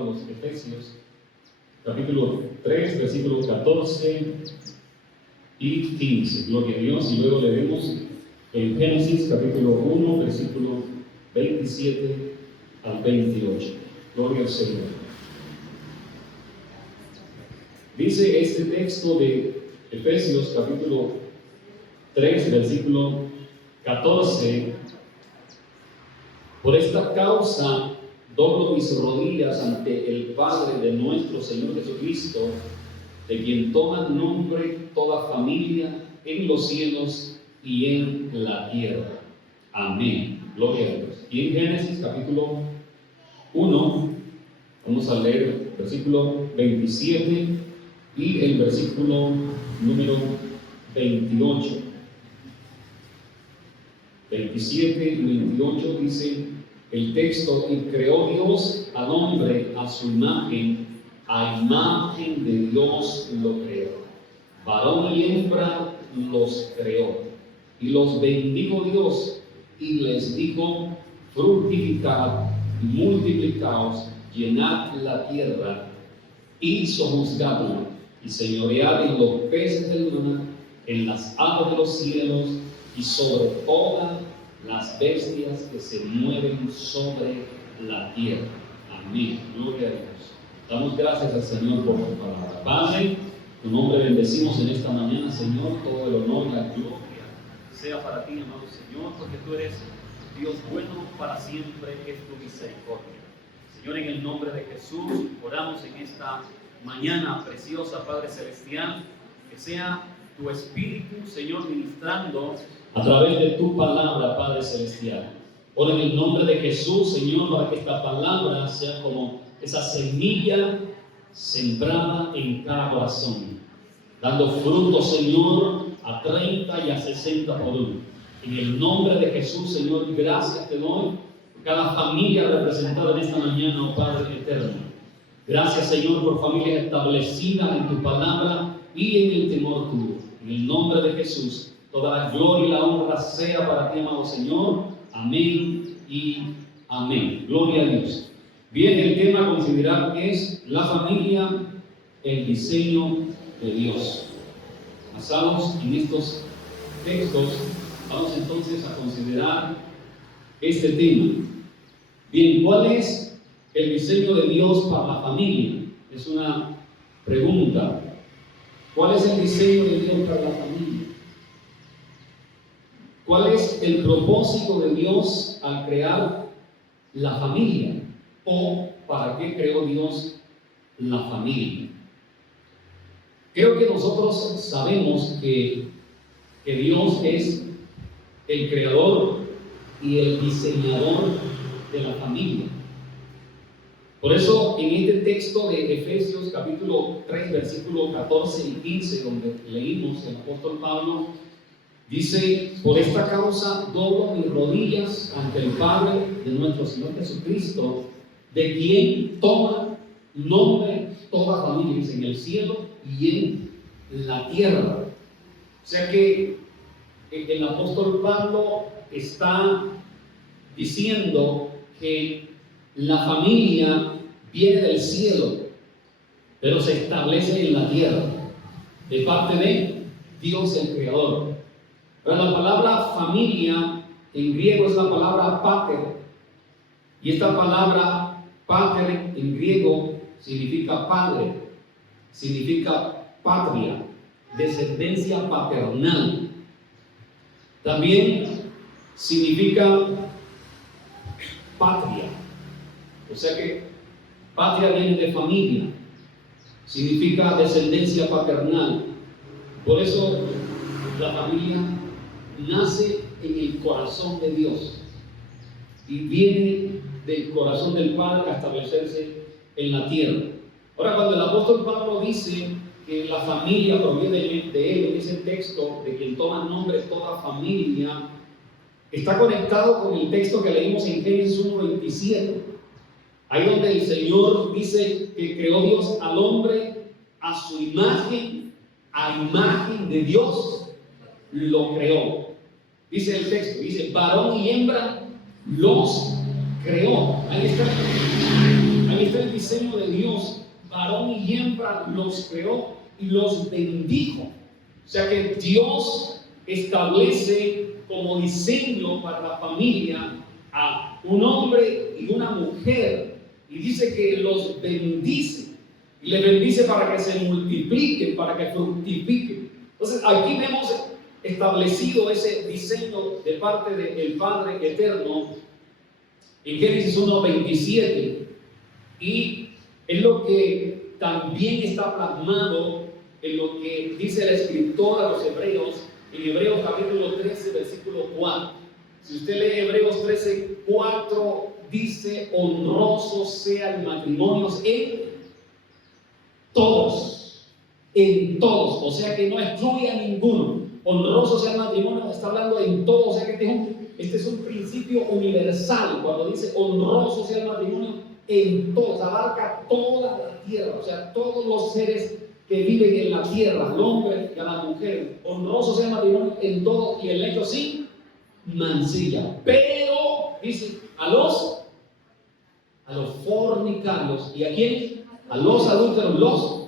Pablo a los Efesios, capítulo 3, versículos 14 y 15. Gloria a Dios. Y luego leemos en Génesis, capítulo 1, versículo 27 al 28. Gloria al Señor. Dice este texto de Efesios, capítulo 3, versículo 14: por esta causa doblo mis rodillas ante el Padre de nuestro Señor Jesucristo, de quien toma nombre toda familia en los cielos y en la tierra. Amén. Gloria a Dios. Y en Génesis capítulo 1, vamos a leer el versículo 27 y el versículo número 28. 27 y 28 dice el texto: y creó Dios al hombre a su imagen, a imagen de Dios lo creó, varón y hembra los creó, y los bendijo Dios y les dijo: fructificad y multiplicaos, llenad la tierra y sojuzgadla, y señoread en los peces del mar, en las aves de los cielos, y sobre todas las bestias que se mueven sobre la tierra. Amén. Gloria a Dios. Damos gracias al Señor por su palabra. Padre, tu nombre bendecimos en esta mañana, Señor. Todo el honor y la gloria sea para ti, amado Señor, porque tú eres Dios bueno, para siempre es tu misericordia. Señor, en el nombre de Jesús, oramos en esta mañana preciosa, Padre Celestial, que sea tu Espíritu, Señor, ministrando a través de tu palabra, Padre Celestial. Ora en el nombre de Jesús, Señor, para que esta palabra sea como esa semilla sembrada en cada corazón, dando fruto, Señor, a 30 y a 60 por uno. En el nombre de Jesús, Señor, gracias te doy por cada familia representada en esta mañana, oh Padre eterno. Gracias, Señor, por familias establecidas en tu palabra y en el temor tuyo. En el nombre de Jesús, toda la gloria y la honra sea para ti, amado Señor. Amén y amén. Gloria a Dios. Bien, el tema a considerar es la familia, el diseño de Dios. Basados en estos textos, vamos entonces a considerar este tema. Bien, ¿cuál es el diseño de Dios para la familia? Es una pregunta. ¿Cuál es el diseño de Dios para la familia? ¿Cuál es el propósito de Dios al crear la familia? ¿O para qué creó Dios la familia? Creo que nosotros sabemos que Dios es el creador y el diseñador de la familia. Por eso en este texto de Efesios capítulo 3 versículos 14 y 15, donde leímos el apóstol Pablo, dice: por esta causa doblo mis rodillas ante el Padre de nuestro Señor Jesucristo, de quien toma nombre toda familia en el cielo y en la tierra. O sea que el apóstol Pablo está diciendo que la familia viene del cielo, pero se establece en la tierra, de parte de Dios el Creador. Pero la palabra familia en griego es la palabra pater, y esta palabra pater en griego significa padre, significa patria, descendencia paternal. También significa patria, o sea que patria viene de familia, significa descendencia paternal. Por eso la familia nace en el corazón de Dios y viene del corazón del Padre a establecerse en la tierra. Ahora, cuando el apóstol Pablo dice que la familia proviene de él, en ese texto de quien toma nombre toda familia, está conectado con el texto que leímos en Génesis 1:27, ahí donde el Señor dice que creó Dios al hombre a su imagen, a imagen de Dios lo creó. Dice el texto, dice: varón y hembra los creó. Ahí está aquí está el diseño de Dios. Varón y hembra los creó y los bendijo. O sea que Dios establece como diseño para la familia a un hombre y una mujer. Y dice que los bendice. Y les bendice para que se multipliquen, para que fructifiquen. Entonces aquí vemos establecido ese diseño de parte del Padre Eterno en Génesis 1:27, y es lo que también está plasmado en lo que dice el escritor a los Hebreos, en Hebreos capítulo 13, versículo 4. Si usted lee Hebreos 13:4, dice: honroso sea el matrimonio en todos, o sea que no excluye a ninguno. Honroso sea el matrimonio, está hablando en todos, o sea que este es un principio universal. Cuando dice honroso sea el matrimonio, en todos, abarca toda la tierra, o sea, todos los seres que viven en la tierra, al hombre y a la mujer. Honroso sea el matrimonio en todos, y el hecho sí, mancilla. Pero, dice, a los fornicarios, ¿y a quién? A los adúlteros los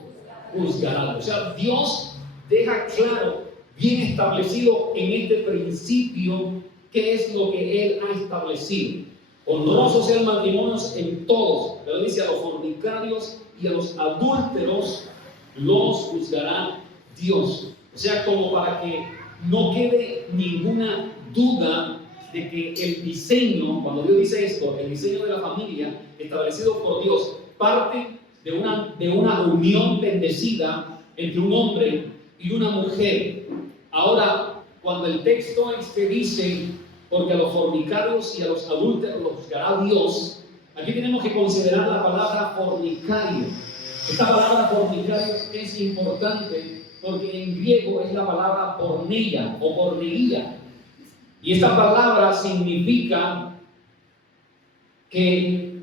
juzgarán. O sea, Dios deja claro, bien establecido en este principio, qué es lo que Él ha establecido. Honroso sea el matrimonio en todos, pero dice: a los fornicarios y a los adúlteros los juzgará Dios. O sea, como para que no quede ninguna duda de que el diseño, cuando Dios dice esto, el diseño de la familia establecido por Dios, parte de una unión bendecida entre un hombre y una mujer. Ahora, cuando el texto dice: porque a los fornicarios y a los adúlteros los juzgará Dios, aquí tenemos que considerar la palabra fornicario. Esta palabra fornicario es importante porque en griego es la palabra porneia o porneía. Y esta palabra significa que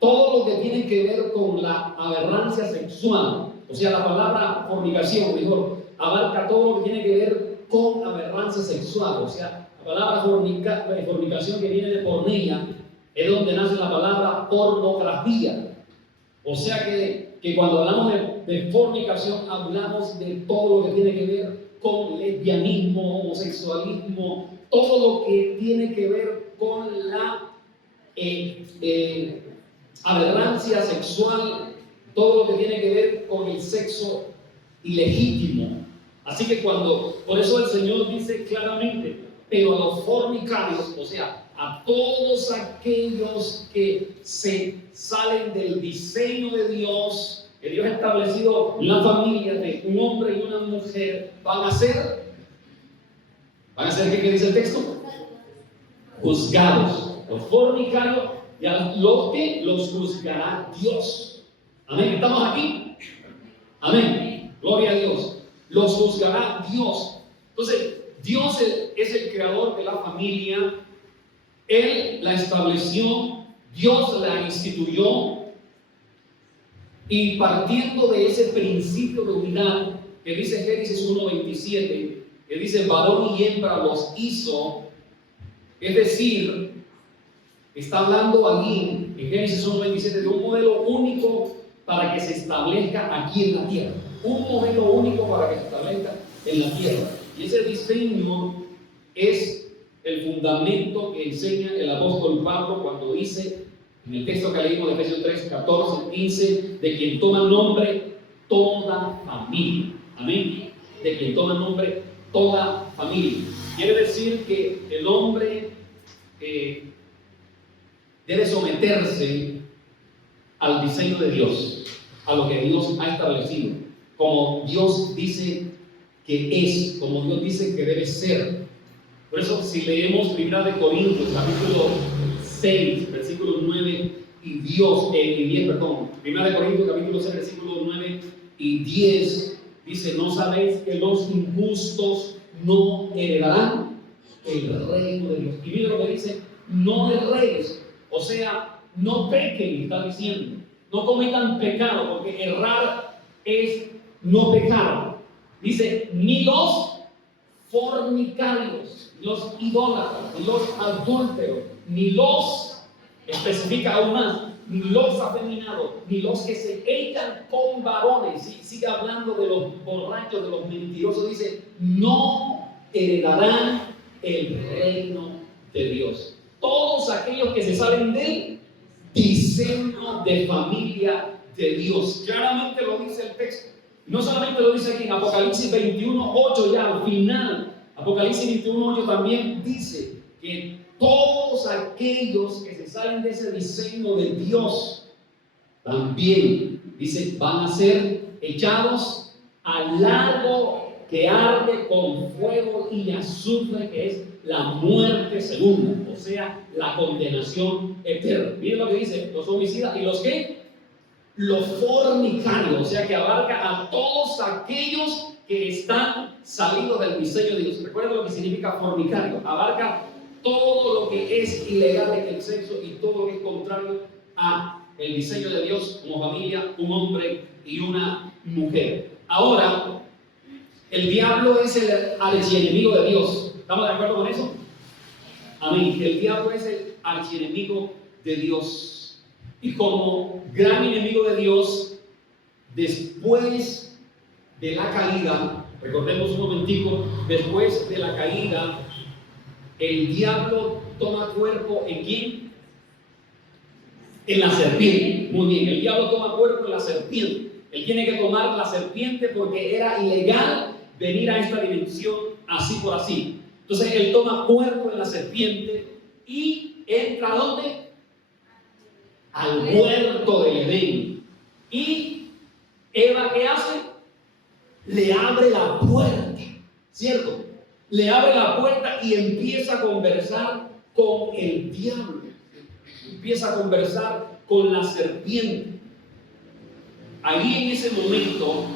todo lo que tiene que ver con la aberrancia sexual, o sea, la palabra fornicación, mejor, abarca todo lo que tiene que ver con aberrancia sexual. O sea, la palabra fornicación, que viene de porneia, es donde nace la palabra pornografía. O sea que cuando hablamos de fornicación, hablamos de todo lo que tiene que ver con lesbianismo, homosexualismo, todo lo que tiene que ver con la aberrancia sexual, todo lo que tiene que ver con el sexo ilegítimo. Así que por eso el Señor dice claramente: pero a los fornicarios, o sea, a todos aquellos que se salen del diseño de Dios, que Dios ha establecido la familia de un hombre y una mujer, van a ser, ¿qué dice el texto? Juzgados. Los fornicarios, y a los que los juzgará Dios. Amén. ¿Estamos aquí? Amén. Gloria a Dios. Los juzgará Dios. Entonces, Dios es el creador de la familia. Él la estableció, Dios la instituyó, y partiendo de ese principio de unidad que dice Génesis 1:27, que dice: varón y hembra los hizo, es decir, está hablando aquí en Génesis 1:27 de un modelo único para que se establezca aquí en la tierra. Un modelo único para que se establezca en la tierra. Y ese diseño es el fundamento que enseña el apóstol Pablo cuando dice en el texto que leímos de Efesios 3, 14, 15: de quien toma nombre toda familia. Amén. De quien toma nombre toda familia. Quiere decir que el hombre debe someterse al diseño de Dios, a lo que Dios ha establecido, como Dios dice que es, como Dios dice que debe ser. Por eso, si leemos 1 Corintios capítulo 6, versículos 9 y 10, 1 Corintios capítulo 6, versículos 9 y 10, dice: ¿no sabéis que los injustos no heredarán el reino de Dios? Y mira lo que dice: no erréis, o sea, no pequen, está diciendo, no cometan pecado, porque errar es no pecar. Dice: ni los fornicarios, los idólatras, los adúlteros, ni los, especifica aún más, ni los afeminados, ni los que se echan con varones. Y sigue hablando de los borrachos, de los mentirosos. Dice, no heredarán el reino de Dios. Todos aquellos que se salen del diseño de familia de Dios. Claramente lo dice el texto. No solamente lo dice aquí en Apocalipsis 21:8, ya al final. Apocalipsis 21:8 también dice que todos aquellos que se salen de ese diseño de Dios también, dice, van a ser echados al lago que arde con fuego y azufre, que es la muerte segunda, o sea, la condenación eterna. Miren lo que dice, los homicidas y los que, los fornicarios, o sea, que abarca a todos aquellos que están salidos del diseño de Dios. Recuerden lo que significa fornicario, abarca todo lo que es ilegal en el sexo y todo lo que es contrario a el diseño de Dios como familia, un hombre y una mujer. Ahora, el diablo es el archienemigo de Dios. ¿Estamos de acuerdo con eso? Amén. El diablo es el archienemigo de Dios. Y como gran enemigo de Dios, después de la caída, recordemos un momentico, después de la caída, el diablo toma cuerpo ¿en quién? En la serpiente. Muy bien, el diablo toma cuerpo en la serpiente. Él tiene que tomar la serpiente porque era ilegal venir a esta dimensión así por así. Entonces él toma cuerpo en la serpiente y entra ¿a dónde? Al huerto del Edén. Y Eva, ¿qué hace? Le abre la puerta, ¿cierto? Le abre la puerta y empieza a conversar con el diablo. Empieza a conversar con la serpiente. Ahí en ese momento,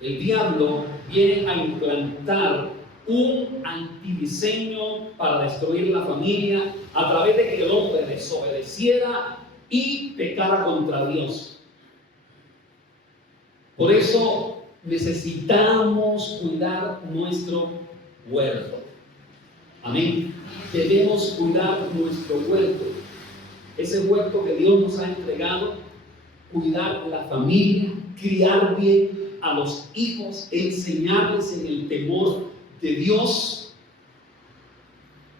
el diablo viene a implantar un antidiseño para destruir la familia a través de que el hombre desobedeciera y pecara contra Dios. Por eso necesitamos cuidar nuestro huerto. Amén. Debemos cuidar nuestro huerto. Ese huerto que Dios nos ha entregado, cuidar la familia, criar bien a los hijos, enseñarles en el temor de Dios.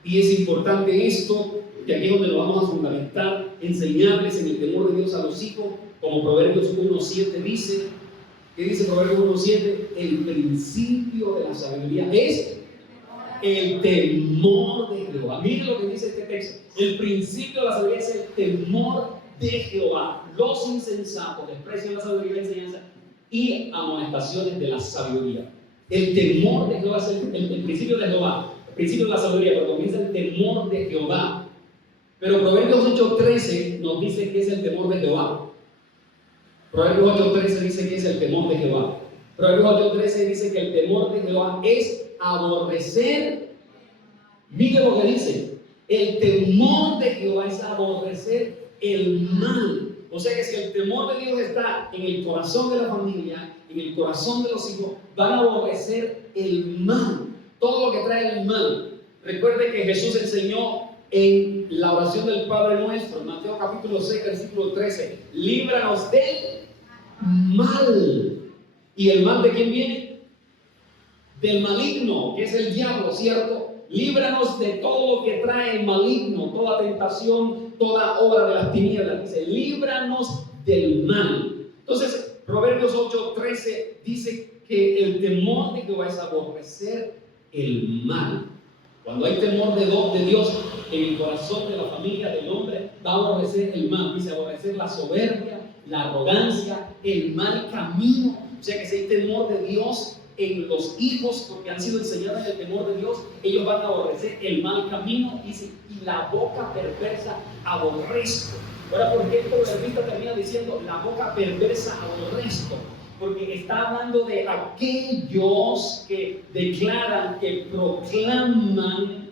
Y es importante esto, que aquí es donde lo vamos a fundamentar, enseñarles en el temor de Dios a los hijos, como Proverbios 1:7 dice. ¿Qué dice Proverbios 1:7? El principio de la sabiduría es el temor de Jehová. Miren lo que dice este texto. El principio de la sabiduría es el temor de Jehová. Los insensatos desprecian la sabiduría y la enseñanza y amonestaciones de la sabiduría. El temor de Jehová es el principio de Jehová. El principio de la sabiduría, pero comienza el temor de Jehová. Pero Proverbios 8:13 nos dice que es el temor de Jehová. Proverbios 8:13 dice que es el temor de Jehová. Proverbios 8:13 dice que el temor de Jehová es aborrecer. Mire lo que dice. El temor de Jehová es aborrecer el mal. O sea que si el temor de Dios está en el corazón de la familia, en el corazón de los hijos, van a aborrecer el mal. Todo lo que trae el mal. Recuerde que Jesús enseñó en la oración del Padre Nuestro, en Mateo capítulo 6, versículo 13, líbranos del mal. ¿Y el mal de quién viene? Del maligno, que es el diablo, ¿cierto? Líbranos de todo lo que trae el maligno, toda tentación, toda obra de las tinieblas. Dice, líbranos del mal. Entonces, Proverbios 8:13 dice que el temor de Jehová es aborrecer el mal. Cuando hay temor de Dios en el corazón de la familia del hombre, va a aborrecer el mal. Dice, aborrecer la soberbia, la arrogancia, el mal camino. O sea que si hay temor de Dios en los hijos, porque han sido enseñados en el temor de Dios, ellos van a aborrecer el mal camino. Dice, y la boca perversa aborrezco. Ahora, ¿por qué el proverbista termina diciendo la boca perversa aborrezco? Porque está hablando de aquellos que declaran, que proclaman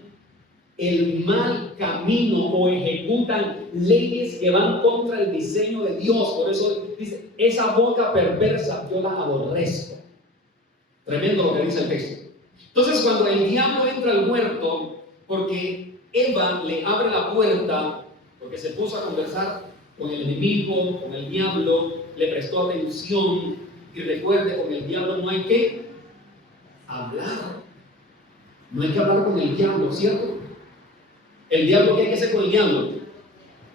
el mal camino o ejecutan leyes que van contra el diseño de Dios. Por eso dice, esa boca perversa yo la aborrezco. Tremendo lo que dice el texto. Entonces, cuando el diablo entra al huerto, porque Eva le abre la puerta, porque se puso a conversar con el enemigo, con el diablo, le prestó atención. Y recuerde, con el diablo no hay que hablar. No hay que hablar con el diablo, ¿cierto? El diablo, ¿qué hay que hacer con el diablo?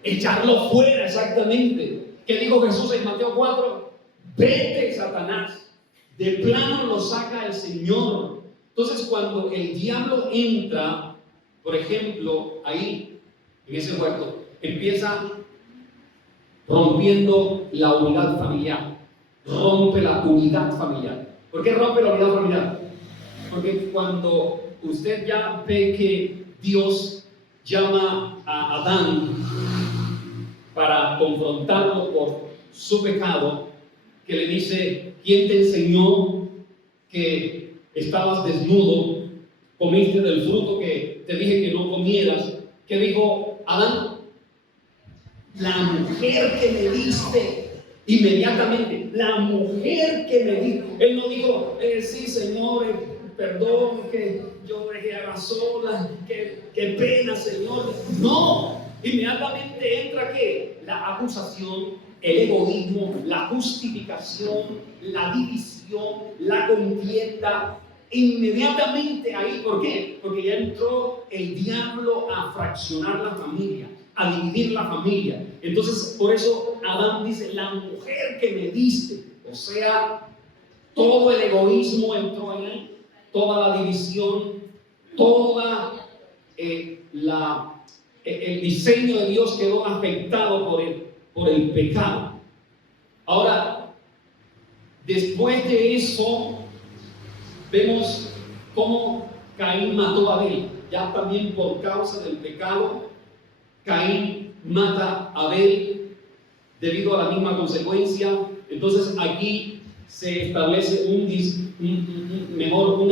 Echarlo fuera, exactamente. ¿Qué dijo Jesús en Mateo 4? Vete, Satanás. De plano lo saca el Señor. Entonces, cuando el diablo entra, por ejemplo, ahí, en ese huerto, empieza rompiendo la unidad familiar. Rompe la unidad familiar. ¿Por qué rompe la unidad familiar? Porque cuando usted ya ve que Dios llama a Adán para confrontarlo por su pecado, que le dice: ¿quién te enseñó que estabas desnudo? Comiste del fruto que te dije que no comieras. ¿Qué dijo Adán? La mujer que me diste. Inmediatamente, la mujer que me diste. Él no dijo: sí, Señor, perdón, que yo dejé a la sola, qué pena, Señor. No, inmediatamente entra ¿qué? La acusación, el egoísmo, la justificación, la división, la contienda. Inmediatamente ahí, ¿por qué? Porque ya entró el diablo a fraccionar la familia, a dividir la familia. Entonces, por eso Adán dice: la mujer que me diste. O sea, todo el egoísmo entró en él, toda la división, toda el diseño de Dios quedó afectado por el pecado. Ahora, después de eso, vemos cómo Caín mató a Abel. Ya también por causa del pecado, Caín mata a Abel debido a la misma consecuencia. Entonces aquí se establece un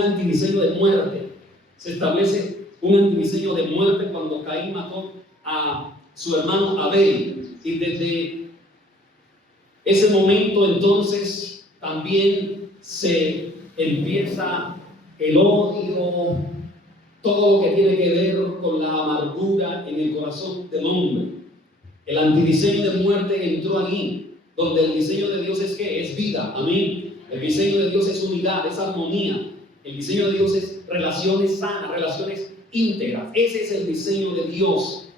antidiseño de muerte. Se establece un antidiseño de muerte cuando Caín mató a su hermano Abel. Y desde ese momento entonces también se empieza el odio, todo lo que tiene que ver con la amargura en el corazón del hombre. El antidiseño de muerte entró allí, donde el diseño de Dios es ¿qué? Es vida, amén. El diseño de Dios es unidad, es armonía. El diseño de Dios es relaciones sanas, relaciones íntegras. Ese es el diseño de Dios.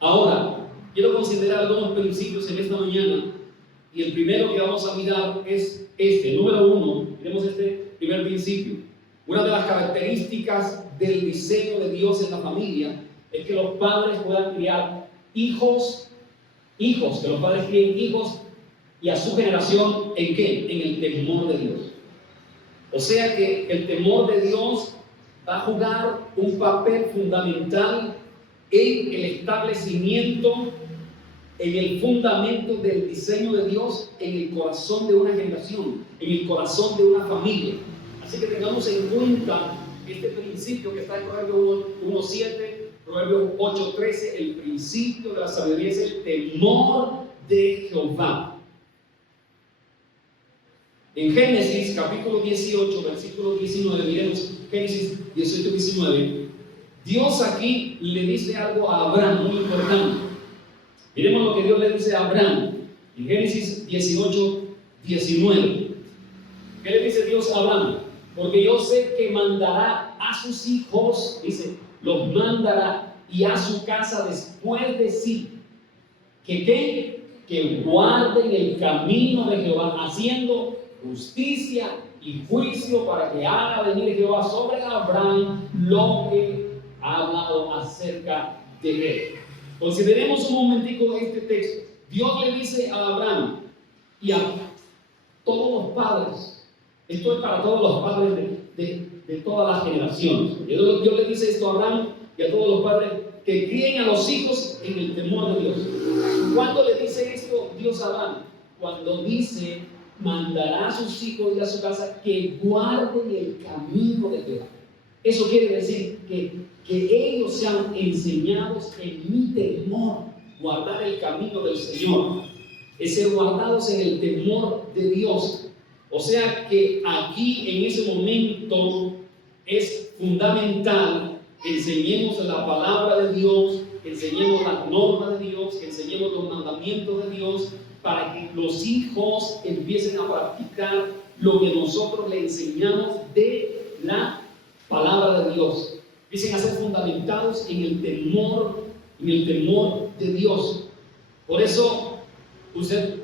Ahora, quiero considerar algunos principios en esta mañana, y el primero que vamos a mirar es este. Número 1, miremos este primer principio. Una de las características del diseño de Dios en la familia es que los padres puedan criar hijos, que los padres críen hijos y a su generación ¿en qué? En el temor de Dios. O sea que el temor de Dios va a jugar un papel fundamental en el establecimiento, en el fundamento del diseño de Dios en el corazón de una generación, en el corazón de una familia. Así que tengamos en cuenta este principio que está en Proverbios 1:7, Proverbios 8:13, el principio de la sabiduría es el temor de Jehová. En Génesis capítulo 18, versículo 19, miremos Génesis 18:19, Dios aquí le dice algo a Abraham muy importante. Miremos lo que Dios le dice a Abraham en Génesis 18:19. ¿Qué le dice Dios a Abraham? Porque yo sé que mandará a sus hijos, dice, los mandará, y a su casa después de sí, que guarden el camino de Jehová, haciendo justicia y juicio, para que haga venir Jehová sobre Abraham lo que ha hablado acerca de él. Consideremos un momentico este texto. Dios le dice a Abraham y a todos los padres, esto es para todos los padres de todas las generaciones. Dios le dice esto a Abraham y a todos los padres, que críen a los hijos en el temor de Dios. ¿Cuándo le dice esto Dios a Abraham? Cuando dice, mandará a sus hijos y a su casa que guarden el camino de Jehová. Eso quiere decir que ellos sean enseñados en mi temor, guardar el camino del Señor, es ser guardados en el temor de Dios. O sea que aquí en ese momento es fundamental que enseñemos la palabra de Dios, que enseñemos las normas de Dios, que enseñemos los mandamientos de Dios, para que los hijos empiecen a practicar lo que nosotros le enseñamos de la palabra de Dios. Empiecen a ser fundamentados en el temor de Dios. Por eso usted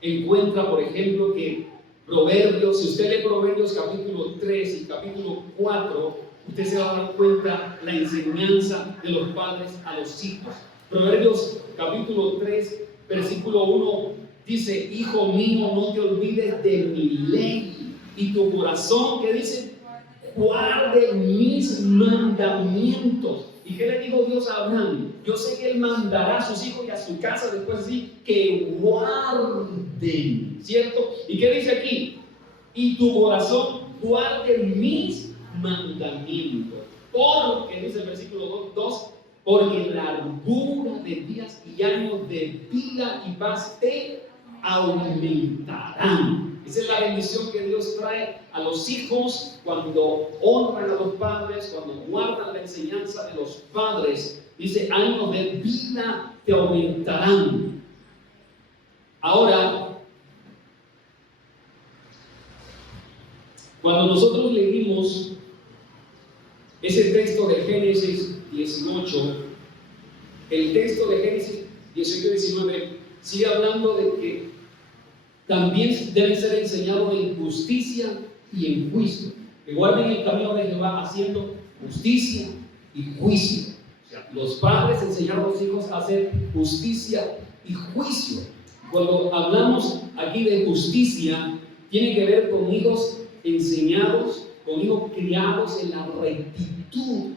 encuentra, por ejemplo, que Proverbios, si usted lee Proverbios capítulo 3 y capítulo 4, usted se va a dar cuenta la enseñanza de los padres a los hijos. Proverbios capítulo 3, versículo 1 dice: hijo mío, no te olvides de mi ley, y tu corazón, ¿qué dice? Guarde mis mandamientos. ¿Y qué le dijo Dios a Abraham? Yo sé que él mandará a sus hijos y a su casa después así, que guarden, ¿cierto? ¿Y qué dice aquí? Y tu corazón guarde mis mandamientos. Porque, dice el versículo 2, porque largura de días y años de vida y paz te aumentarán. Esa es la bendición que Dios trae a los hijos cuando honran a los padres, cuando guardan la enseñanza de los padres. Dice: años de vida te aumentarán. Ahora, cuando nosotros leímos ese texto de Génesis 18, el texto de Génesis 18-19 sigue hablando de que también deben ser enseñados en justicia y en juicio, que guarden el camino de Jehová haciendo justicia y juicio. O sea, los padres enseñaron a los hijos a hacer justicia y juicio. Cuando hablamos aquí de justicia, tiene que ver con hijos enseñados, con hijos criados en la rectitud,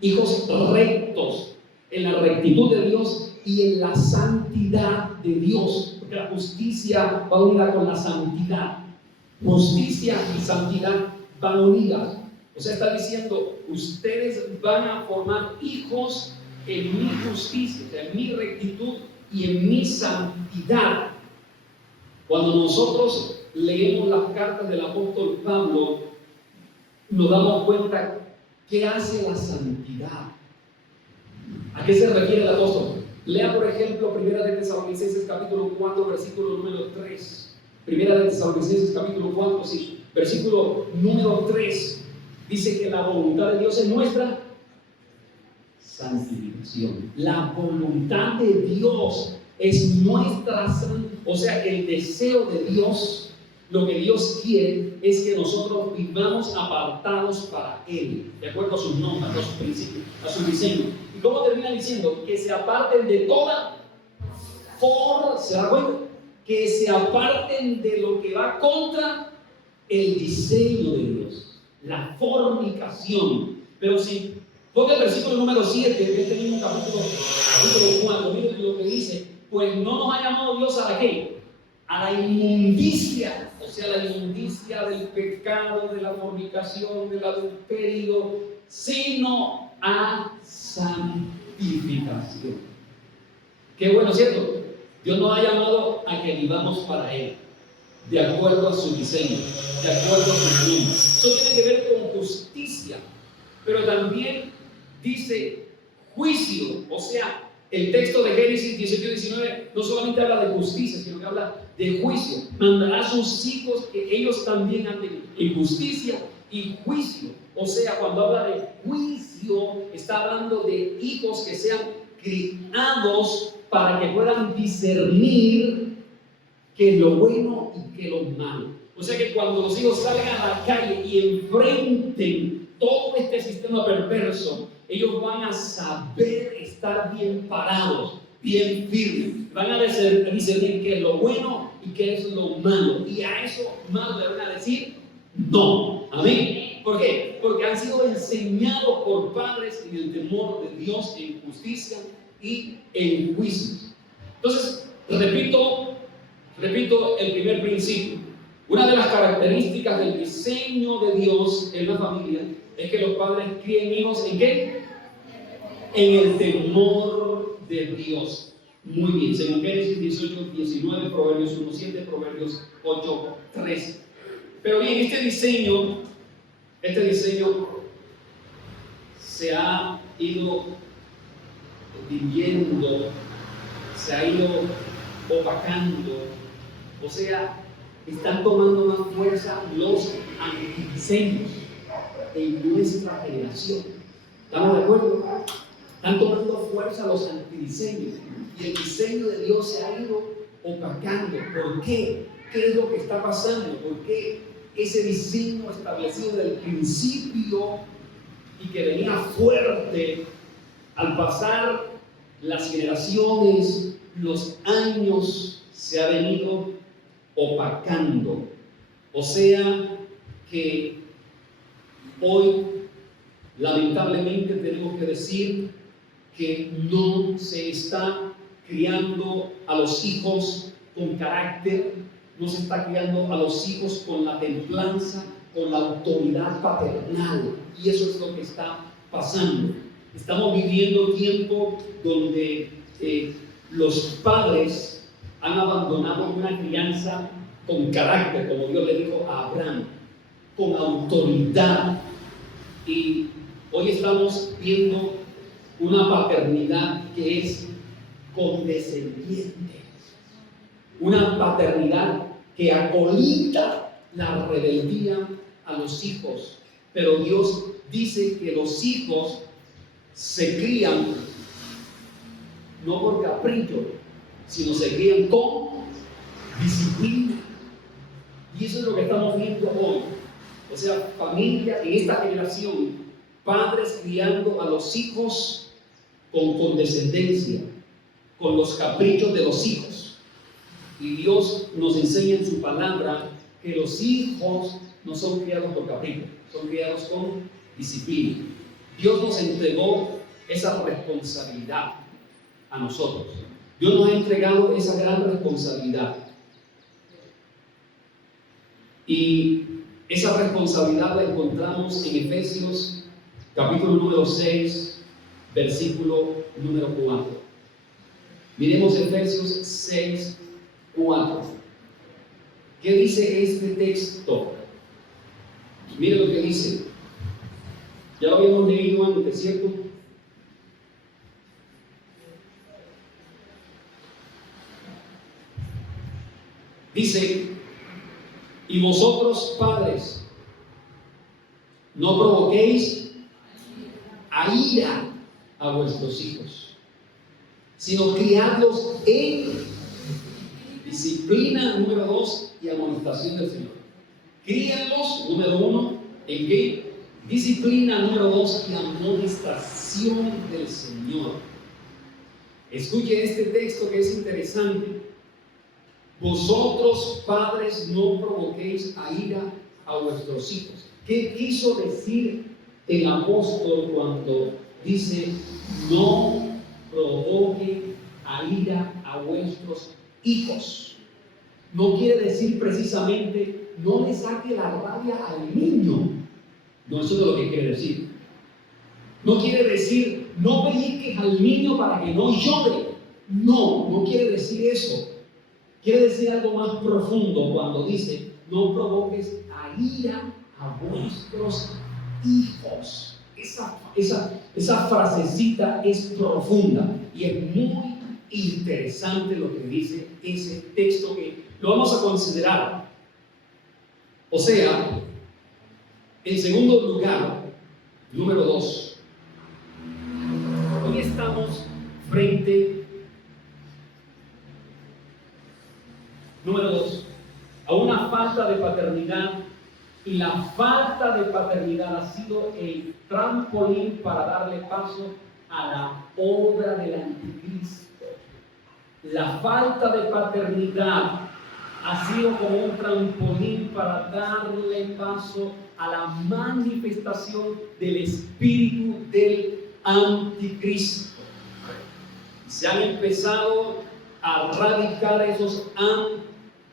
hijos rectos en la rectitud de Dios y en la santidad de Dios, porque la justicia va unida con la santidad. Justicia y santidad van unidas. O sea, está diciendo: ustedes van a formar hijos en mi justicia, en mi rectitud y en mi santidad. Cuando nosotros leemos las cartas del apóstol Pablo, nos damos cuenta qué hace la santidad. ¿A qué se refiere el apóstol? Lea, por ejemplo, Primera de Tesalonicenses capítulo 4, versículo número 3. Primera de Tesalonicenses capítulo 4, sí, versículo número 3. Dice que la voluntad de Dios es nuestra santificación. La voluntad de Dios es nuestra santificación. O sea, el deseo de Dios, lo que Dios quiere es que nosotros vivamos apartados para Él, de acuerdo a sus normas, a sus principios, a su diseño. ¿Y cómo termina diciendo? Que se aparten de toda ¿se da cuenta? Que se aparten de lo que va contra el diseño de Dios, la fornicación. Pero si ponga el versículo número 7 de este mismo capítulo 4, miren lo que dice: pues no nos ha llamado Dios a la ¿qué? A la inmundicia, o sea, la inmundicia del pecado, de la fornicación, del adulterio, sino a santificación. Qué bueno, ¿cierto? Dios nos ha llamado a que vivamos para Él, de acuerdo a su diseño, de acuerdo a su nombre. Eso tiene que ver con justicia, pero también dice juicio. O sea, el texto de Génesis 18-19 no solamente habla de justicia, sino que habla de juicio. Mandará a sus hijos que ellos también anden en justicia y juicio. O sea, cuando habla de juicio, está hablando de hijos que sean criados para que puedan discernir qué es lo bueno y qué es lo malo. O sea que cuando los hijos salgan a la calle y enfrenten todo este sistema perverso, ellos van a saber estar bien parados, bien firmes. Van a discernir qué es lo bueno y qué es lo malo. Y a eso malo le van a decir no. Amén. ¿Por qué? Porque han sido enseñados por padres en el temor de Dios, en justicia y en juicio. Entonces, repito el primer principio. Una de las características del diseño de Dios en la familia es que los padres críen hijos ¿en qué? En el temor de Dios. Muy bien, según Génesis 18-19, Proverbios 1-7, Proverbios 8-13. Pero bien, este diseño se ha ido viviendo, se ha ido opacando, o sea, están tomando más fuerza los antidiseños en nuestra generación. ¿Estamos de acuerdo? Están tomando fuerza los antidiseños y el diseño de Dios se ha ido opacando. ¿Por qué? ¿Qué es lo que está pasando? ¿Por qué ese diseño establecido desde el principio y que venía fuerte, al pasar las generaciones, los años, se ha venido opacando? O sea que hoy lamentablemente tenemos que decir que no se está criando a los hijos con carácter, no se está criando a los hijos con la templanza, con la autoridad paternal, y eso es lo que está pasando. Estamos viviendo tiempo donde los padres han abandonado una crianza con carácter, como Dios le dijo a Abraham, con autoridad, y hoy estamos viendo una paternidad que es condescendiente, una paternidad que acolita la rebeldía a los hijos. Pero Dios dice que los hijos se crían no por capricho, sino se crían con disciplina. Y eso es lo que estamos viendo hoy. O sea, familia en esta generación, padres criando a los hijos con condescendencia, con los caprichos de los hijos. Y Dios nos enseña en su palabra que los hijos no son criados por capricho, son criados con disciplina. Dios nos entregó esa responsabilidad a nosotros. Dios nos ha entregado esa gran responsabilidad. Y esa responsabilidad la encontramos en Efesios capítulo número 6, versículo número 4. Miremos Efesios 6, 4. ¿Qué dice este texto? Mire lo que dice. Ya lo habíamos leído antes, ¿cierto? Dice: y vosotros, padres, no provoquéis a ira a vuestros hijos, sino criadlos en disciplina, número 2, y amonestación del Señor. Críanlos, número 1, ¿en qué? Disciplina, número 2, y amonestación del Señor. Escuchen este texto que es interesante. Vosotros, padres, no provoquéis a ira a vuestros hijos. ¿Qué quiso decir el apóstol cuando dice no provoque a ira a vuestros hijos? No quiere decir precisamente no le saque la rabia al niño. No, eso es lo que quiere decir. No quiere decir no pellizques al niño para que no llore. No quiere decir eso. Quiere decir algo más profundo cuando dice no provoques a ira a vuestros hijos. Esa frasecita es profunda y es muy interesante lo que dice ese texto, que lo vamos a considerar. O sea, en segundo lugar, número 2, hoy estamos frente, número 2, a una falta de paternidad, y la falta de paternidad ha sido el trampolín para darle paso a la obra del anticristo. La falta de paternidad ha sido como un trampolín para darle paso a la manifestación del espíritu del anticristo. Se han empezado a radicar esos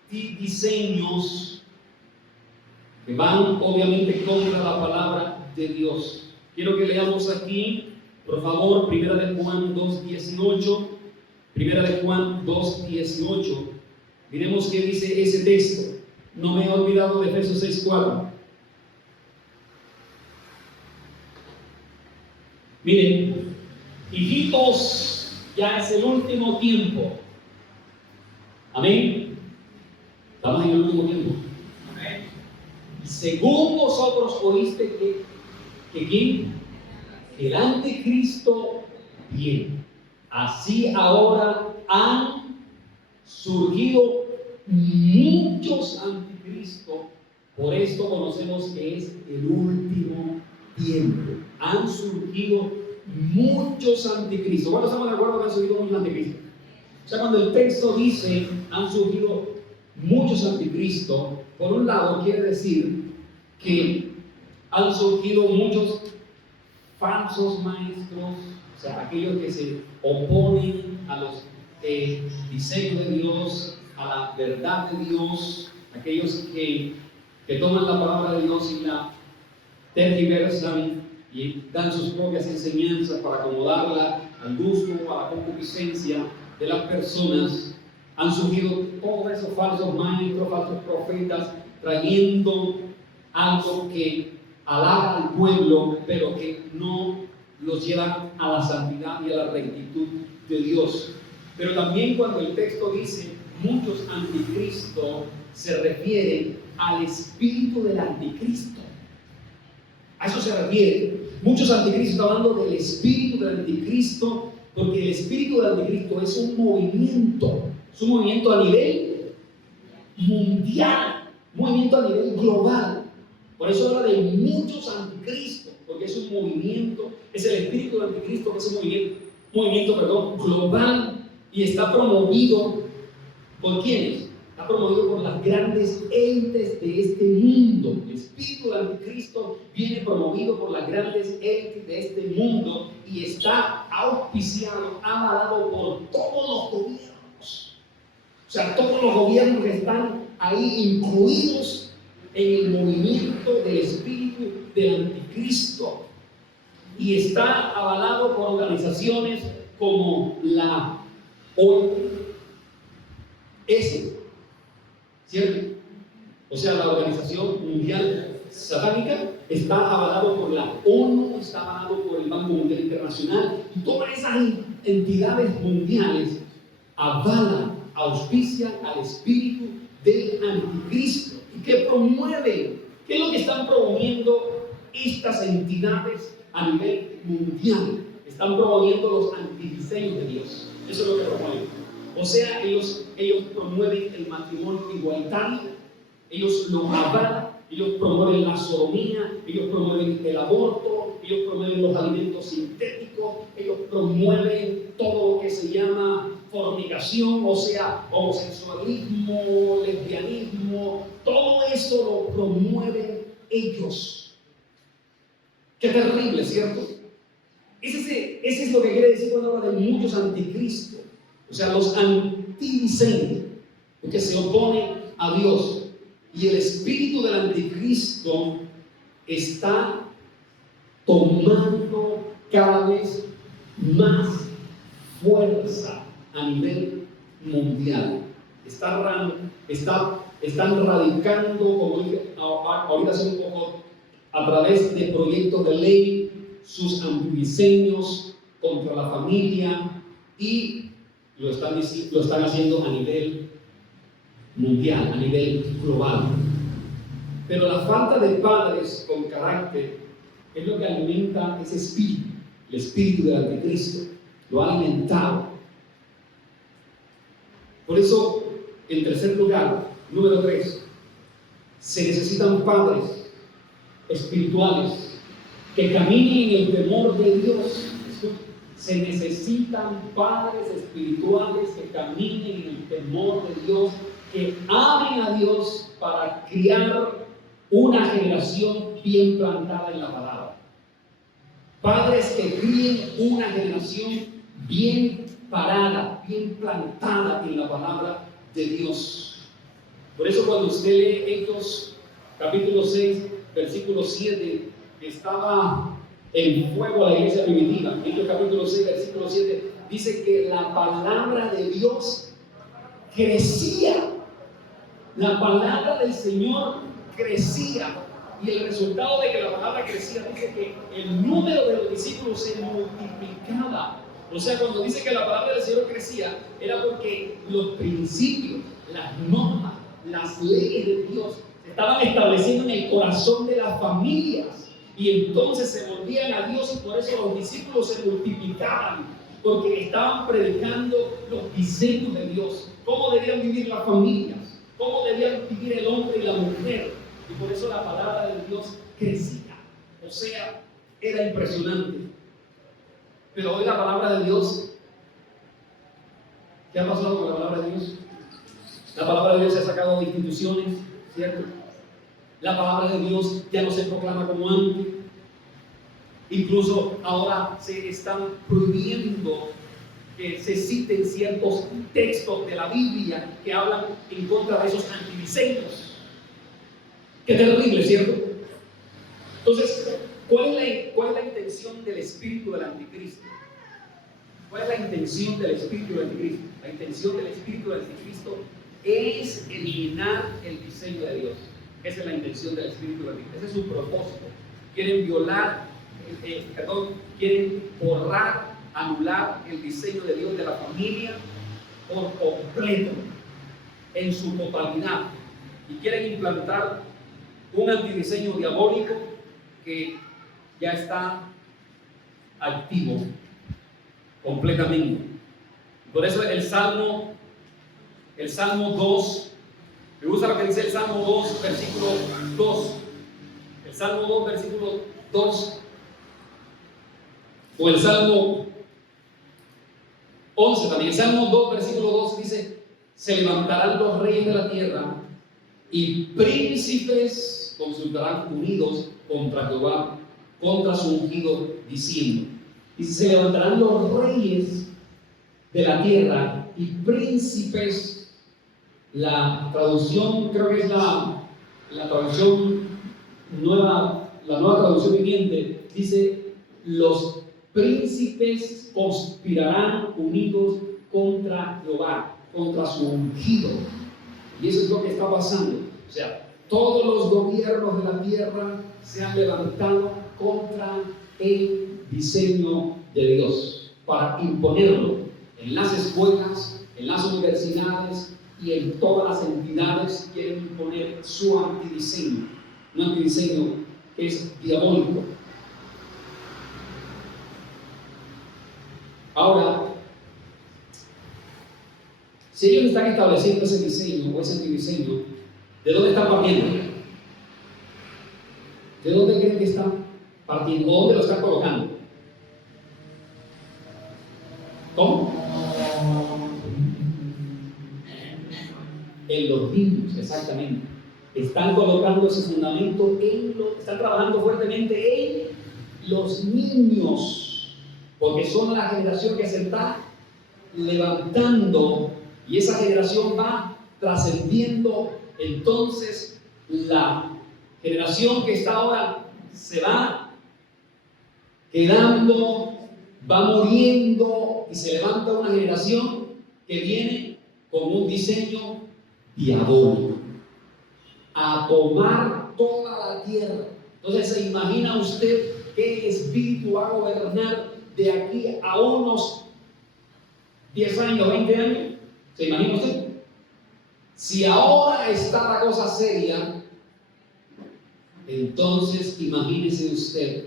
antidiseños que van obviamente contra la palabra de Dios. Quiero que leamos aquí, por favor, 1 de Juan 2:18. 1 de Juan 2:18. Miremos qué dice ese texto. No me he olvidado de Efesios 6:4. Miren, hijitos, ya es el último tiempo. Amén. Estamos en el último tiempo. Amén. Según vosotros oíste que ¿quién? El anticristo viene. Así ahora han surgido muchos anticristos. Por esto conocemos que es el último tiempo. Han surgido muchos anticristos. Bueno, estamos de acuerdo que han surgido muchos anticristos. O sea, cuando el texto dice han surgido muchos anticristos, por un lado quiere decir que han surgido muchos falsos maestros, o sea, aquellos que se oponen a los diseños de Dios, a la verdad de Dios, aquellos que toman la palabra de Dios y la tergiversan y dan sus propias enseñanzas para acomodarla al gusto o a la concupiscencia de las personas. Han surgido todos esos falsos maestros, falsos profetas, trayendo algo que alaba al pueblo, pero que no los lleva a la santidad y a la rectitud de Dios. Pero también cuando el texto dice muchos anticristos, se refiere al espíritu del anticristo. A eso se refiere. Muchos anticristos, está hablando del espíritu del anticristo, porque el espíritu del anticristo es un movimiento a nivel mundial, un movimiento a nivel global. Por eso habla de muchos anticristos, porque es un movimiento, es el espíritu del anticristo, que es un movimiento global, y está promovido ¿por quiénes? Está promovido por las grandes élites de este mundo. El espíritu del anticristo viene promovido por las grandes élites de este mundo y está auspiciado, avalado por todos los gobiernos. O sea, todos los gobiernos están ahí incluidos en el movimiento del espíritu del anticristo, y está avalado por organizaciones como la OMS, ¿cierto? O sea, la Organización Mundial Satánica está avalado por la ONU, está avalado por el Banco Mundial Internacional, y todas esas entidades mundiales avalan, auspician al espíritu del anticristo. ¿Y qué promueven? ¿Qué es lo que están promoviendo estas entidades a nivel mundial? Están promoviendo los antidiseños de Dios. Eso es lo que promueven. O sea, ellos promueven el matrimonio igualitario, ellos lo avalan, ellos promueven la sodomía, ellos promueven el aborto, ellos promueven los alimentos sintéticos, ellos promueven todo lo que se llama fornicación, o sea, homosexualismo, lesbianismo, todo eso lo promueven ellos. Qué terrible, ¿cierto? Ese es lo que quiere decir cuando habla de muchos anticristos. O sea, los antidiseños, que se oponen a Dios. Y el espíritu del anticristo está tomando cada vez más fuerza a nivel mundial. Están radicando, como dije ahorita hace un poco, a través de proyectos de ley, sus antidiseños contra la familia, y lo están haciendo a nivel mundial, a nivel global. Pero la falta de padres con carácter es lo que alimenta ese espíritu, el espíritu del anticristo. Lo ha alimentado. Por eso, en tercer lugar, número 3, se necesitan padres espirituales que caminen en el temor de Dios. Se necesitan padres espirituales que caminen en el temor de Dios, que amen a Dios para criar una generación bien plantada en la palabra. Padres que críen una generación bien parada, bien plantada en la palabra de Dios. Por eso cuando usted lee Hechos capítulo 6, versículo 7, que estaba en fuego a la iglesia primitiva. Hechos capítulo 6, versículo 7, dice que la palabra de Dios crecía. La palabra del Señor crecía. Y el resultado de que la palabra crecía, dice que el número de los discípulos se multiplicaba. O sea, cuando dice que la palabra del Señor crecía, era porque los principios, las normas, las leyes de Dios se estaban estableciendo en el corazón de las familias. Y entonces se volvían a Dios y por eso los discípulos se multiplicaban, porque estaban predicando los diseños de Dios, cómo debían vivir las familias, cómo debían vivir el hombre y la mujer. Y por eso la palabra de Dios crecía. O sea, era impresionante. Pero hoy la palabra de Dios, ¿qué ha pasado con la palabra de Dios? La palabra de Dios se ha sacado de instituciones, ¿cierto? La palabra de Dios ya no se proclama como antes. Incluso ahora se están prohibiendo que se citen ciertos textos de la Biblia que hablan en contra de esos antidiseños. Qué terrible, ¿cierto? Entonces, ¿cuál es la intención del espíritu del anticristo? ¿Cuál es la intención del espíritu del anticristo? La intención del espíritu del anticristo es eliminar el diseño de Dios. Esa es la intención del espíritu del anticristo. Ese es su propósito. Quieren quieren borrar, anular el diseño de Dios de la familia por completo, en su totalidad. Y quieren implantar un antidiseño diabólico que ya está activo completamente. Por eso el Salmo 2, me gusta lo que dice el Salmo 2, versículo 2. El Salmo 2, versículo 2. O el Salmo 11 también. El Salmo 2, versículo 2 dice: se levantarán los reyes de la tierra y príncipes consultarán unidos contra Jehová, contra su ungido, diciendo. Y se levantarán los reyes de la tierra y príncipes. La traducción, creo que es la traducción nueva, la nueva traducción viviente, dice: los príncipes conspirarán unidos contra Jehová, contra su ungido. Y eso es lo que está pasando. O sea, todos los gobiernos de la tierra se han levantado contra el diseño de Dios para imponerlo en las escuelas, en las universidades y en todas las entidades. Quieren imponer su antidiseño, un antidiseño que es diabólico. Ahora, si ellos están estableciendo ese diseño o ese antidiseño, ¿de dónde están partiendo? ¿De dónde creen que están partiendo? ¿Dónde lo están colocando? ¿Cómo? En los niños, exactamente. Están colocando ese fundamento están trabajando fuertemente en los niños. Porque son la generación que se está levantando y esa generación va trascendiendo. Entonces, la generación que está ahora se va quedando, va muriendo y se levanta una generación que viene con un diseño diabólico a tomar toda la tierra. Entonces, ¿se imagina usted qué espíritu va a gobernar de aquí a unos 10 años, 20 años? ¿Se imagina usted? Si ahora está la cosa seria, entonces imagínese usted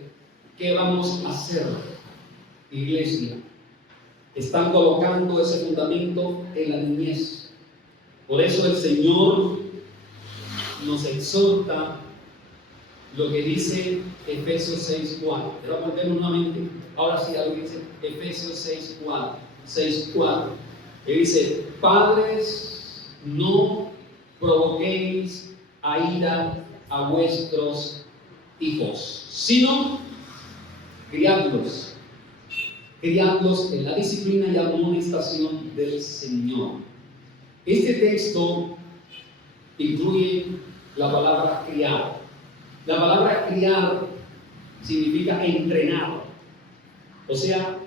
qué vamos a hacer, iglesia. Están colocando ese fundamento en la niñez. Por eso el Señor nos exhorta lo que dice Efesios 6:4. Le vamos a leer nuevamente. Ahora sí, algo que dice Efesios 6:4. Que dice: padres, no provoquéis a ira a vuestros hijos, sino criadlos en la disciplina y amonestación del Señor. Este texto incluye la palabra criar. La palabra criar significa entrenar. O sea,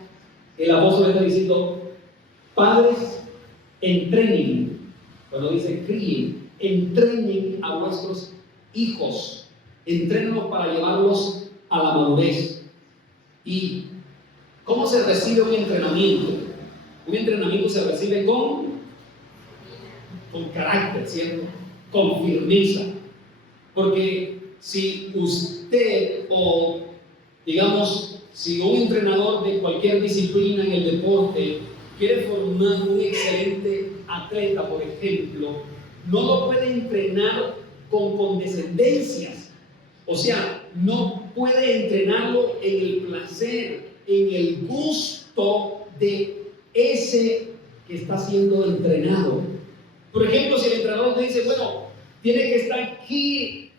el apóstol está diciendo: padres, entrenen. Cuando dice críen, entrenen a vuestros hijos. Entrénenlos para llevarlos a la madurez. Y ¿Cómo se recibe un entrenamiento? Un entrenamiento se recibe con carácter, ¿cierto? Con firmeza. Porque si usted o, digamos, si un entrenador de cualquier disciplina en el deporte quiere formar un excelente atleta, por ejemplo, no lo puede entrenar con condescendencias. O sea, no puede entrenarlo en el placer, en el gusto de ese que está siendo entrenado. Por ejemplo, si el entrenador te dice, bueno, tiene que estar aquí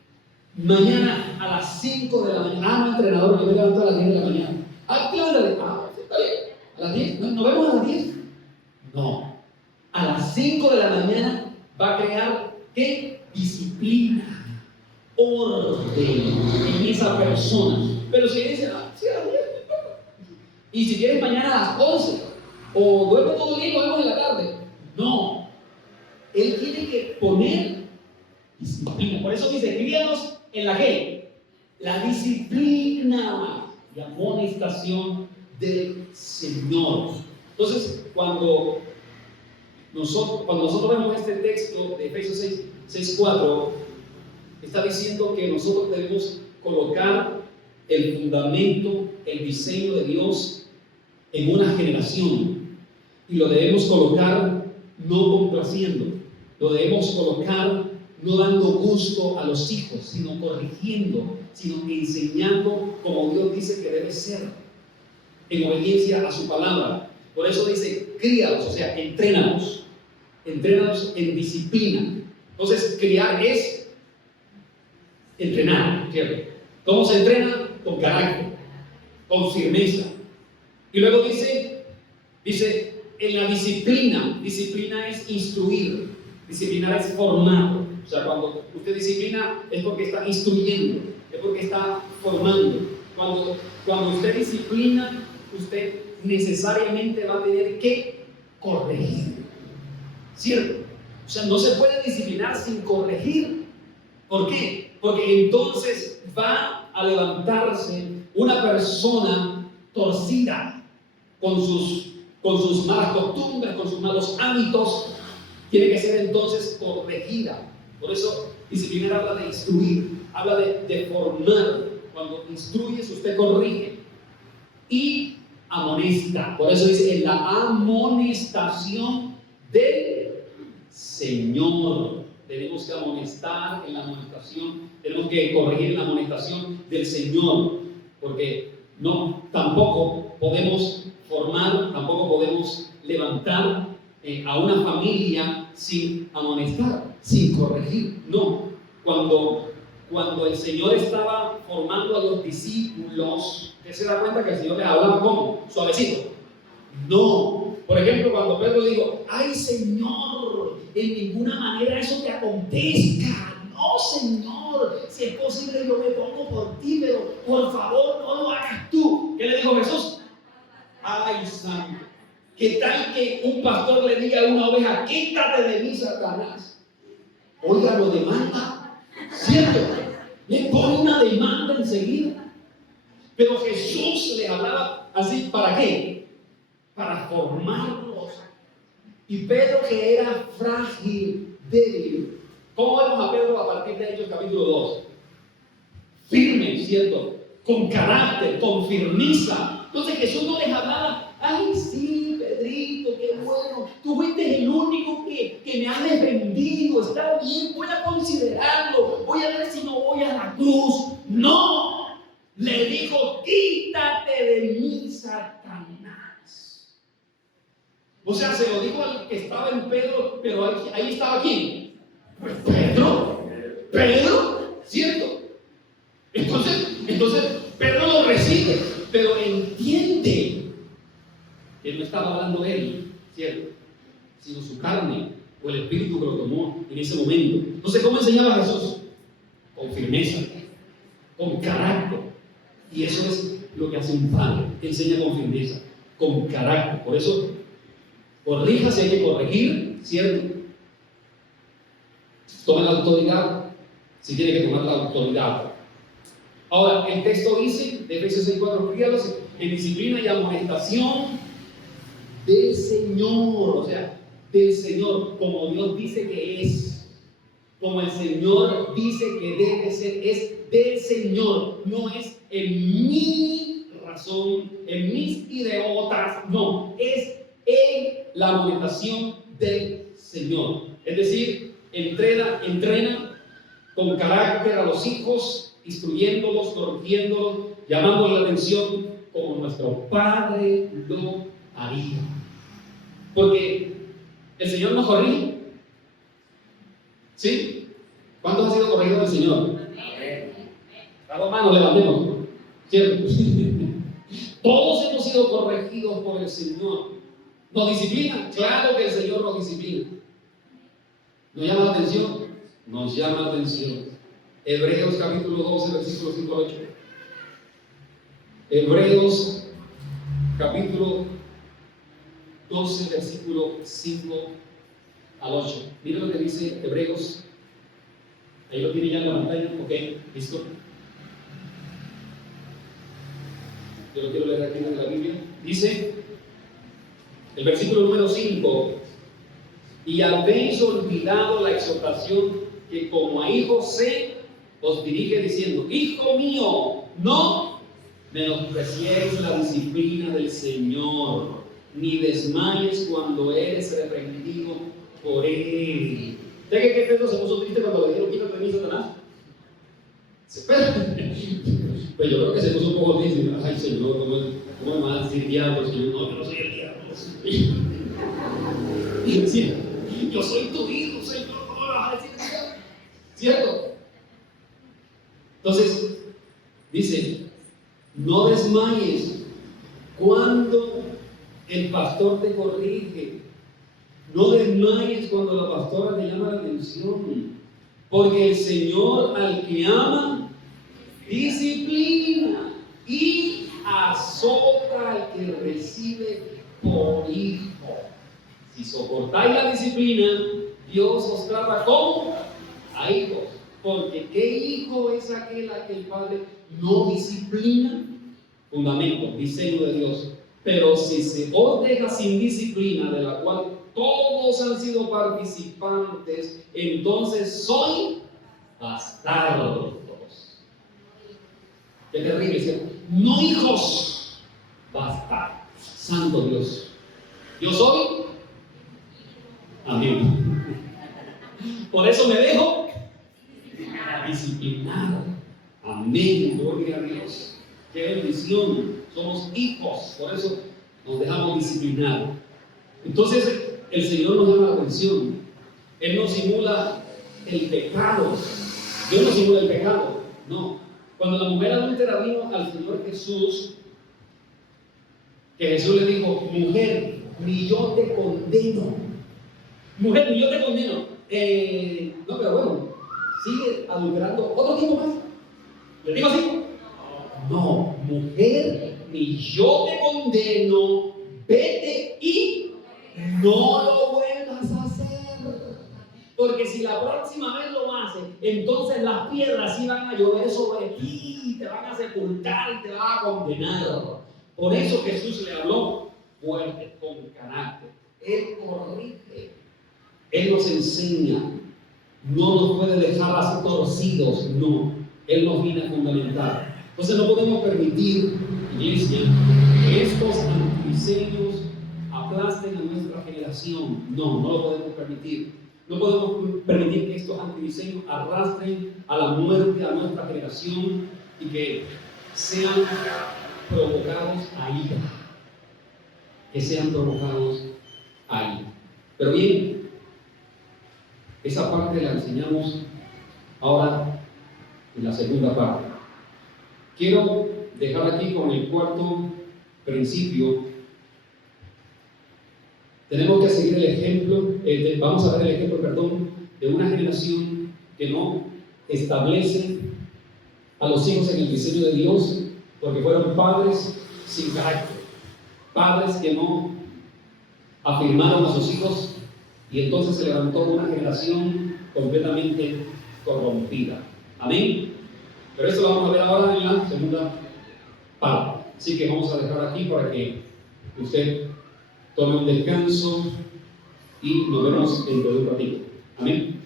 mañana a las 5 de la mañana. Ah, no, entrenador, yo me levanto a las 10 de la mañana. Ah, levántate. Ah, está bien. ¿A las 10? ¿Nos vemos a las 10? No. A las 5 de la mañana va a crear, ¿qué? Disciplina, orden en esa persona. Pero si dice, ah, sí, a las 10. Y si quieres mañana a las 11, o duerme todo el día y lo vemos en la tarde. No. Él tiene que poner disciplina. Por eso dice, críanos en la que la disciplina y amonestación del Señor. Entonces, cuando nosotros vemos este texto de Efesios 6:4, está diciendo que nosotros debemos colocar el fundamento, el diseño de Dios en una generación, y lo debemos colocar no complaciendo, lo debemos colocar no dando gusto a los hijos, sino corrigiendo, sino enseñando como Dios dice que debe ser, en obediencia a su palabra. Por eso dice, críalos, o sea, entrénalos en disciplina. Entonces, criar es entrenar, ¿cierto? ¿Cómo se entrena? Con carácter, con firmeza. Y luego dice, en la disciplina es instruir, disciplinar es formar. O sea, cuando usted disciplina es porque está instruyendo, es porque está formando. Cuando usted disciplina, usted necesariamente va a tener que corregir, ¿cierto? O sea, no se puede disciplinar sin corregir. ¿Por qué? Porque entonces va a levantarse una persona torcida con sus malas costumbres, con sus malos hábitos. Tiene que ser entonces corregida. Por eso disciplinar habla de instruir, habla de formar. Cuando instruyes, usted corrige y amonesta. Por eso dice, en la amonestación del Señor. Tenemos que amonestar en la amonestación, tenemos que corregir en la amonestación del Señor, porque tampoco podemos formar, tampoco podemos levantar a una familia sin amonestar, sin corregir. No, cuando el Señor estaba formando a los discípulos, ¿usted se da cuenta que el Señor les hablaba como? Suavecito. No. Por ejemplo, cuando Pedro le dijo, ay Señor, en ninguna manera eso te acontezca. No, Señor, si es posible yo me pongo por ti, pero por favor no lo hagas tú. ¿Qué le dijo Jesús? Ay, santo. ¿Qué tal que un pastor le diga a una oveja, quítate de mí, Satanás? Oiga, lo demanda, ¿cierto? Le pone una demanda enseguida. Pero Jesús le hablaba así, ¿para qué? Para formarlos. Y Pedro, que era frágil, débil. ¿Cómo vemos a Pedro a partir de Hechos capítulo 2? Firme, ¿cierto? Con carácter, con firmeza. Entonces Jesús no les hablaba, ay sí, Pedrito, qué bueno, tú fuiste el único que me ha defendido, está bien, voy a considerarlo, voy a ver si no voy a la cruz. No, le dijo, quítate de mí, Satanás. O sea, se lo dijo al que estaba en Pedro, pero ahí estaba ¿quién? Pues Pedro, ¿cierto? Entonces Pedro lo recibe, pero entiende que no estaba hablando de él, ¿cierto? Sino su carne o el espíritu que lo tomó en ese momento. Entonces, ¿cómo enseñaba Jesús? Con firmeza, con carácter. Y eso es lo que hace un padre, que enseña con firmeza, con carácter. Por eso, corrija si hay que corregir, ¿cierto? Tome la autoridad si tiene que tomar la autoridad. Ahora, el texto dice de Efesios 6:4, críalos en disciplina y amonestación del Señor, o sea, del Señor, como Dios dice que es, como el Señor dice que debe ser, es del Señor, no es en mi razón, en mis ideotas, no, es en la amonestación del Señor. Es decir, entrena con carácter a los hijos, instruyéndolos, corrigiéndolos, llamándoles la atención como nuestro Padre lo haría. Porque el Señor nos corrige. ¿Sí? ¿Cuántos han sido corregidos del Señor? A dos manos levantemos. ¿Cierto? Todos hemos sido corregidos por el Señor. ¿Nos disciplina? Claro que el Señor nos disciplina. ¿Nos llama la atención? Nos llama la atención. Hebreos capítulo 12, versículo 5 al 8. Hebreos capítulo 12, versículo 5 al 8. Mira lo que dice Hebreos. Ahí lo tiene ya en la pantalla. Ok, listo. Yo lo quiero leer aquí en la Biblia. Dice el versículo número 5: y habéis olvidado la exhortación que como a hijos se os dirige diciendo: hijo mío, no menospreciéis la disciplina del Señor, ni desmayes cuando eres reprendido por él. ¿Sabes que Pedro se puso triste cuando le dijeron: quítate de mí, Satanás? Pues yo creo que se puso un poco triste. Ay, Señor, ¿cómo me vas a decir diablo? Señor, no, yo no soy el diablo. Y decía: yo soy tu hijo, Señor, ¿cómo me vas a decir eso? ¿Cierto? Entonces, dice: no desmayes cuando el pastor te corrige. No desmayes cuando la pastora te llama la atención. Porque el Señor al que ama, disciplina y azota al que recibe por hijo. Si soportáis la disciplina, Dios os trata como a hijos. Porque ¿qué hijo es aquel a que el Padre no disciplina? Fundamento, diseño de Dios. Pero si se os deja sin disciplina, de la cual todos han sido participantes, entonces soy bastardos. Qué terrible, ¿cierto? No hijos, bastardos. Santo Dios. Yo soy amén. Por eso me dejo disciplinar. Amén, gloria a Dios. Qué bendición. Somos hijos, por eso nos dejamos disciplinar. Entonces, el Señor nos llama la atención. Él no simula el pecado. Dios no simula el pecado. No. Cuando la mujer adúltera vino al Señor Jesús, que Jesús le dijo: mujer, ni yo te condeno. Mujer, ni yo te condeno. No, pero bueno, sigue adulterando otro tiempo más. ¿Le digo así? No, mujer, ni yo te condeno. Vete y no lo vuelvas a hacer. Porque si la próxima vez lo haces, entonces las piedras iban a llover sobre ti, te van a sepultar y te van a condenar. Por eso Jesús le habló fuerte, con carácter. Él corrige, Él nos enseña, no nos puede dejar así torcidos, no. Él nos viene a fundamentar. Entonces no podemos permitir, iglesia, que estos antidiseños aplasten a nuestra generación. No, no lo podemos permitir. No podemos permitir que estos antidiseños arrastren a la muerte a nuestra generación y que sean provocados a ira. Que sean provocados a ira. Pero bien, esa parte la enseñamos ahora en la segunda parte. Quiero dejar aquí con el cuarto principio. Tenemos que seguir el ejemplo, vamos a ver el ejemplo, de una generación que no establece a los hijos en el diseño de Dios, porque fueron padres sin carácter, padres que no afirmaron a sus hijos, y entonces se levantó una generación completamente corrompida. Amén. Pero esto lo vamos a ver ahora en la segunda parte. Así que vamos a dejar aquí para que usted tome un descanso y nos vemos dentro de un ratito. Amén.